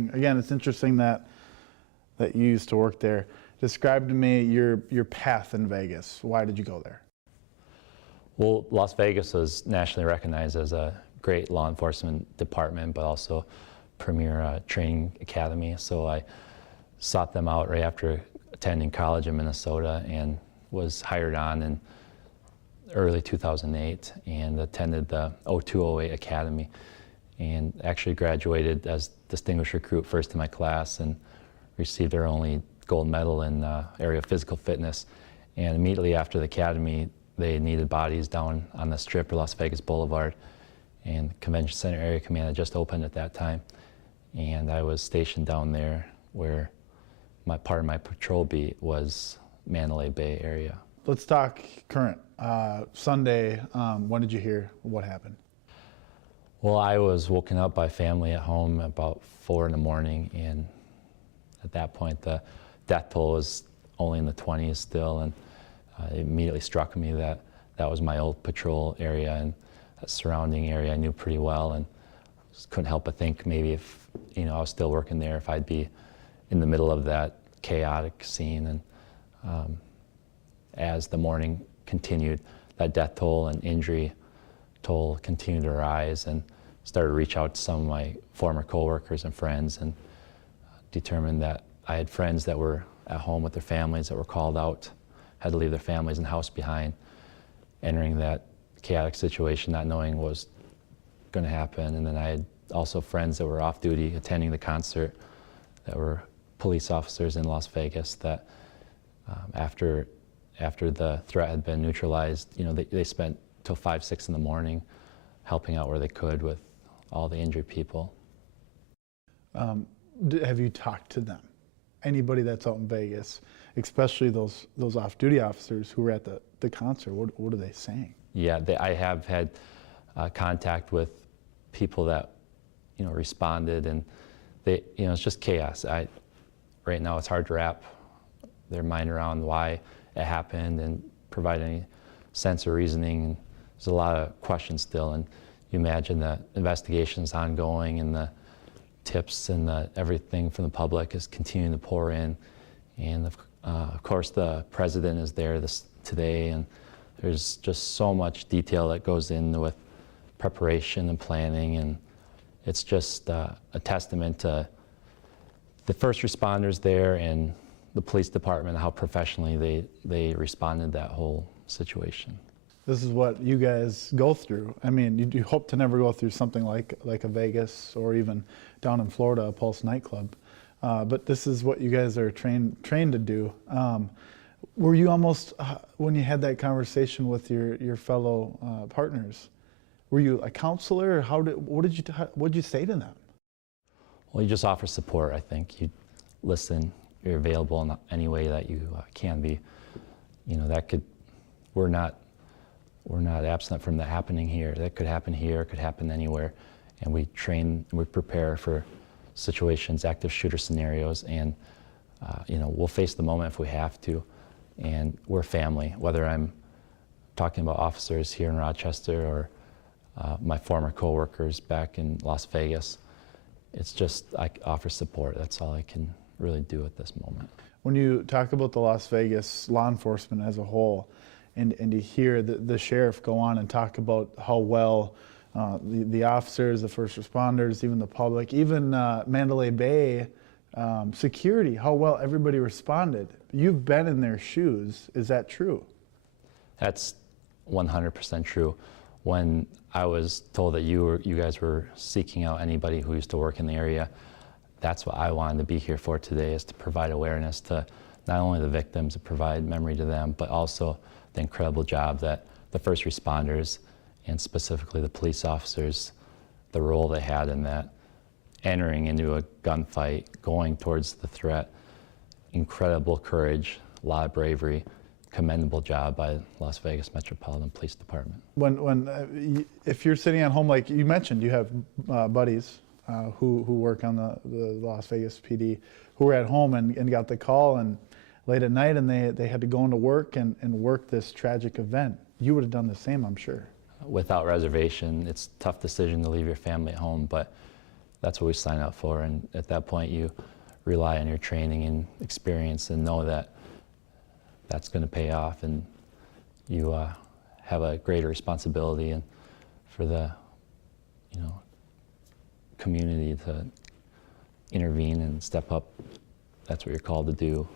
Again, it's interesting that you used to work there. Describe to me your path in Vegas. Why did you go there? Well, Las Vegas was nationally recognized as a great law enforcement department, but also premier training academy. So I sought them out right after attending college in Minnesota and was hired on in early 2008 and attended the 0208 Academy and actually graduated as distinguished recruit first in my class and received their only gold medal in the area of physical fitness. And immediately after the academy, they needed bodies down on the Strip or Las Vegas Boulevard, and Convention Center Area Command had just opened at that time. And I was stationed down there where part of my patrol beat was Mandalay Bay area. Let's talk current. Sunday, when did you hear what happened? Well, I was woken up by family at home about 4 in the morning, and at that point the death toll was only in the 20s still, and it immediately struck me that that was my old patrol area and that surrounding area I knew pretty well, and just couldn't help but think maybe if I was still working there, if I'd be in the middle of that chaotic scene. And as the morning continued, that death toll and injury toll continued to rise, and started to reach out to some of my former coworkers and friends, and determined that I had friends that were at home with their families that were called out, had to leave their families and house behind, entering that chaotic situation, not knowing what was going to happen. And then I had also friends that were off duty attending the concert that were police officers in Las Vegas that after the threat had been neutralized, they spent till 5, 6 in the morning helping out where they could with all the injured people. Have you talked to them? Anybody that's out in Vegas, especially those off-duty officers who were at the concert, what are they saying? Yeah, I have had contact with people that responded, and it's just chaos. Right now it's hard to wrap their mind around why it happened and provide any sense or reasoning. There's a lot of questions still, and you imagine the investigation's ongoing and the tips and everything from the public is continuing to pour in. And of course the president is there today, and there's just so much detail that goes in with preparation and planning, and it's just a testament to the first responders there and the police department, how professionally they responded to that whole situation. This is what you guys go through. I mean, you hope to never go through something like a Vegas or even down in Florida, a Pulse nightclub. But this is what you guys are trained to do. Were you almost, when you had that conversation with your fellow partners, were you a counselor? Or what did you say to them? Well, you just offer support, I think. You listen, you're available in any way that you can be. We're not absent from that happening here. That could happen here, it could happen anywhere. And we train and we prepare for situations, active shooter scenarios, and we'll face the moment if we have to. And we're family, whether I'm talking about officers here in Rochester or my former coworkers back in Las Vegas. It's just, I offer support. That's all I can really do at this moment. When you talk about the Las Vegas law enforcement as a whole, and you hear the sheriff go on and talk about how well the officers, the first responders, even the public, even Mandalay Bay security, how well everybody responded. You've been in their shoes. Is that true? That's 100% true. When I was told that you guys were seeking out anybody who used to work in the area, that's what I wanted to be here for today, is to provide awareness to not only the victims, to provide memory to them, but also the incredible job that the first responders, and specifically the police officers, the role they had in that, entering into a gunfight, going towards the threat. Incredible courage, a lot of bravery, commendable job by Las Vegas Metropolitan Police Department. If you're sitting at home, like you mentioned, you have buddies who work on the Las Vegas PD, who were at home and got the call and late at night, and they had to go into work and work this tragic event. You would have done the same, I'm sure. Without reservation. It's a tough decision to leave your family at home, but that's what we sign up for. And at that point, you rely on your training and experience and know that that's going to pay off, and you have a greater responsibility and for the community to intervene and step up. That's what you're called to do.